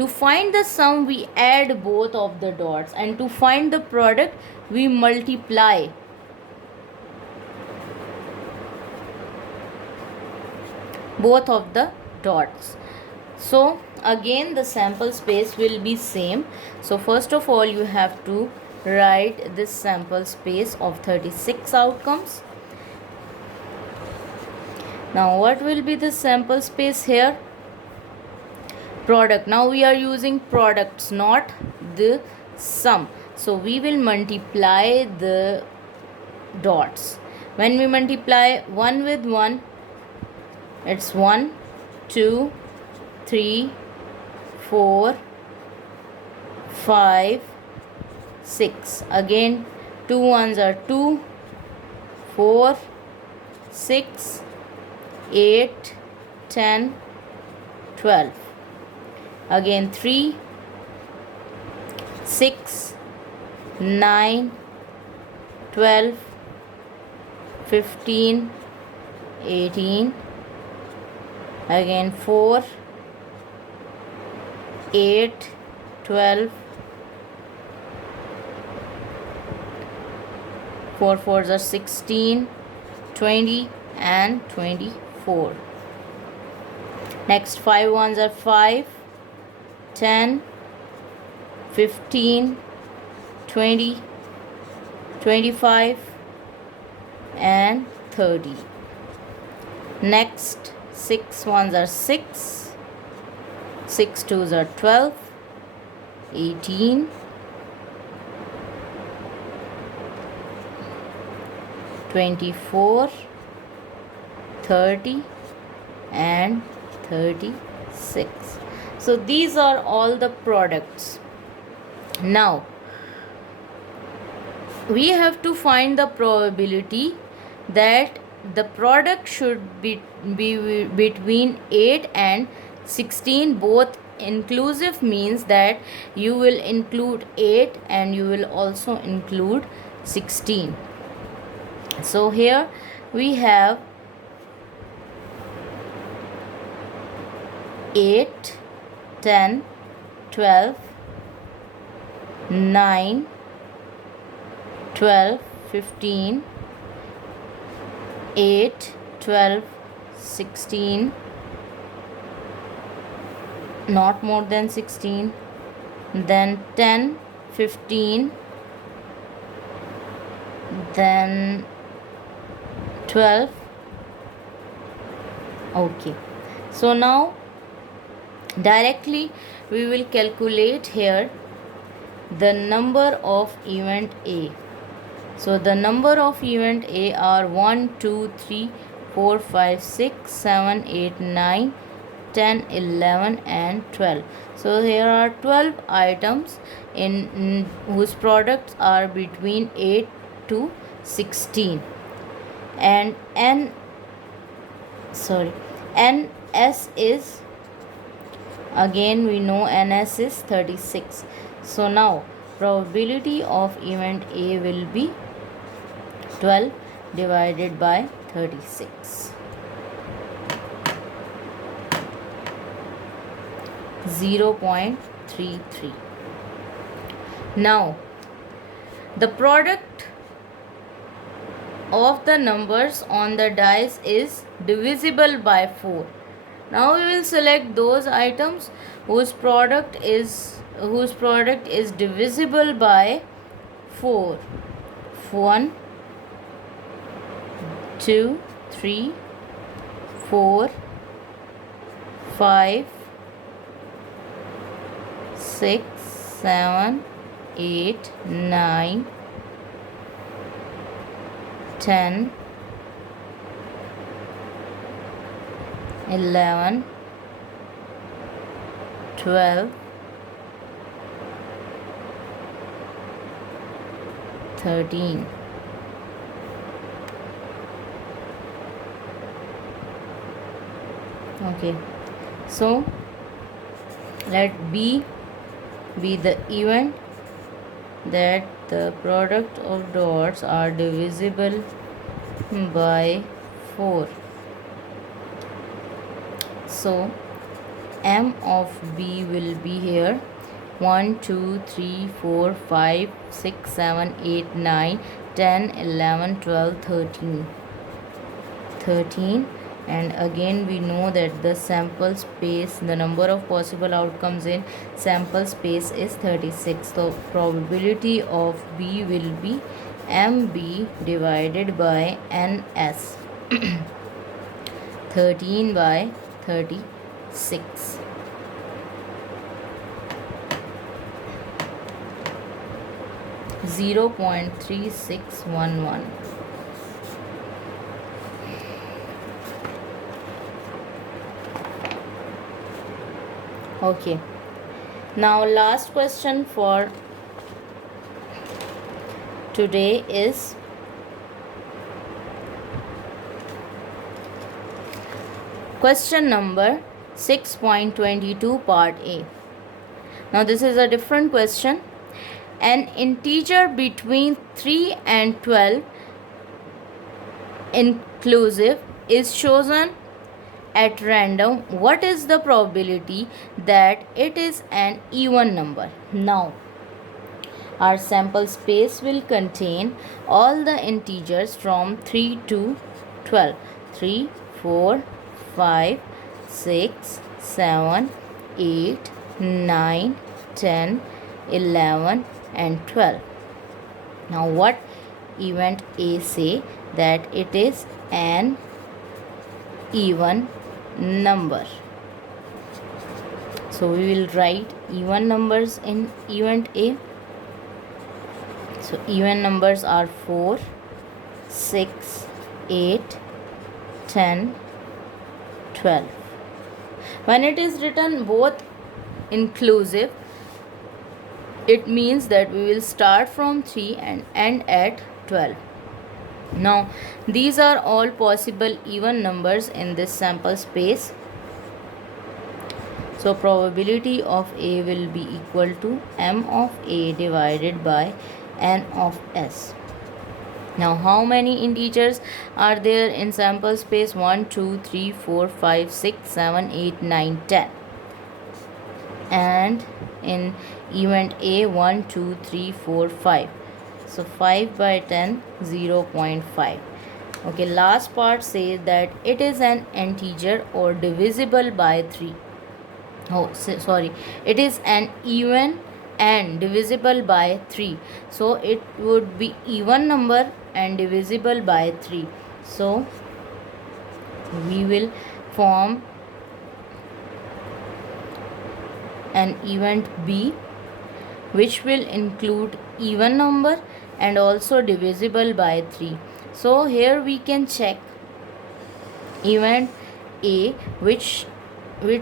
To find the sum, we add both of the dots, and to find the product, we multiply both of the dots. So again the sample space will be same. So first of all you have to write this sample space of 36 outcomes. Now what will be the sample space here? Product. Now we are using products, not the sum. So we will multiply the dots. When we multiply 1 with 1, it's 1, 2, 3, 4, 5, 6. Again 2 ones are 2, 4, 6, 8, 10, 12. Again 3, 6, 9, 12, 15, 18. Again 4, 8, 12, 4 4s are 16, 20 and 24. Next 5 ones are 5, 10, 15, 20, 25 and 30. Next 6 ones are 6, 6 twos are 12, 18, 24, 30 and 36. So these are all the products. Now we have to find the probability that the product should be between 8 and 16, both inclusive, means that you will include 8 and you will also include 16. So here we have 8, 10, 12, 9, 12, 15, 8, 12, 16, not more than 16, then 10, 15, then 12. Okay, so now directly we will calculate here the number of event A. So the number of event A are 1, 2, 3, 4, 5, 6, 7, 8, 9, 10, 11 and 12. So here are 12 items in whose products are between 8 to 16, and NS is, again we know NS is 36. So now probability of event A will be 12 divided by 36. 0.33. Now the product of the numbers on the dice is divisible by 4. Now we will select those items whose product is divisible by 4. 1, 2, 3, 4, 5, 6, 7, 8, 9, 10, 11, 12, 13. Okay, so let B be the event that the product of dots are divisible by 4. So m of b will be here 1 2 3 4 5 6 7 8 9 10 11 12 13. And again we know that the sample space, the number of possible outcomes in sample space is 36. So probability of b will be mb divided by ns 13 by 36. Zero 0.3611. Okay, now last question for today is question number 6.22 part A. Now this is a different question. An integer between 3 and 12 inclusive is chosen at random. What is the probability that it is an even number? Now our sample space will contain all the integers from 3 to 12. 3 4 5 6 7 8 9 10 11 and 12. Now what event A say that it is an even number? So we will write even numbers in event A. So even numbers are 4 6 8 10 12. When it is written both inclusive, it means that we will start from 3 and end at 12. Now these are all possible even numbers in this sample space. So probability of A will be equal to m of A divided by n of S. Now how many integers are there in sample space? 1 2 3 4 5 6 7 8 9 10. And in event A 1 2 3 4 5. So 5 by 10 0.5. Okay, last part says that it is an integer or divisible by 3. Sorry, it is an even and divisible by 3. So it would be even number and divisible by 3. So we will form an event B which will include even number and also divisible by 3. So here we can check event A which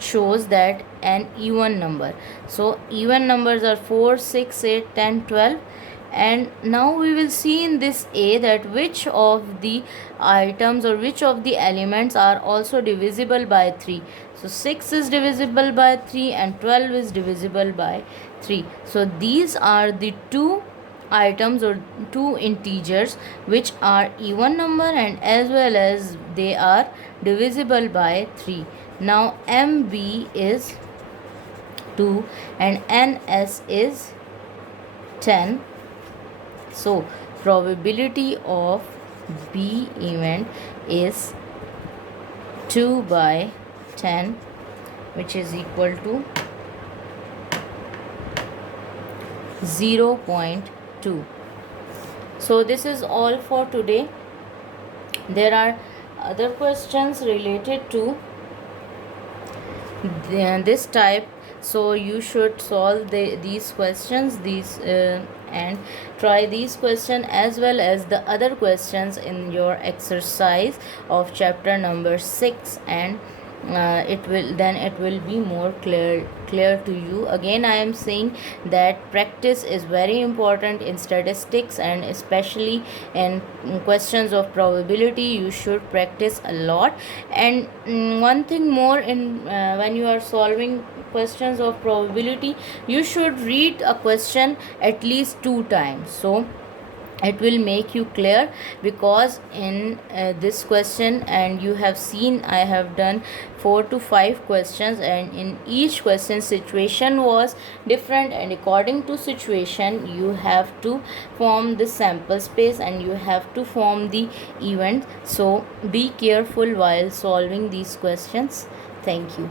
shows that an even number. So even numbers are 4 6 8 10 12. And now we will see in this A that which of the items or which of the elements are also divisible by 3. So 6 is divisible by 3 and 12 is divisible by 3. So these are the two items or two integers which are even number and as well as they are divisible by 3. Now MB is 2 and NS is 10. So probability of B event is 2 by 10, which is equal to 0.2. So this is all for today. There are other questions related to this type, so you should solve these questions and try these questions as well as the other questions in your exercise of chapter number 6, and it will be more clear to you. Again I am saying that practice is very important in statistics, and especially in questions of probability you should practice a lot. And one thing more, in when you are solving questions of probability, you should read a question at least 2 times. So it will make you clear, because in this question, and you have seen I have done 4 to 5 questions, and in each question situation was different, and according to situation you have to form the sample space and you have to form the event. So be careful while solving these questions. Thank you.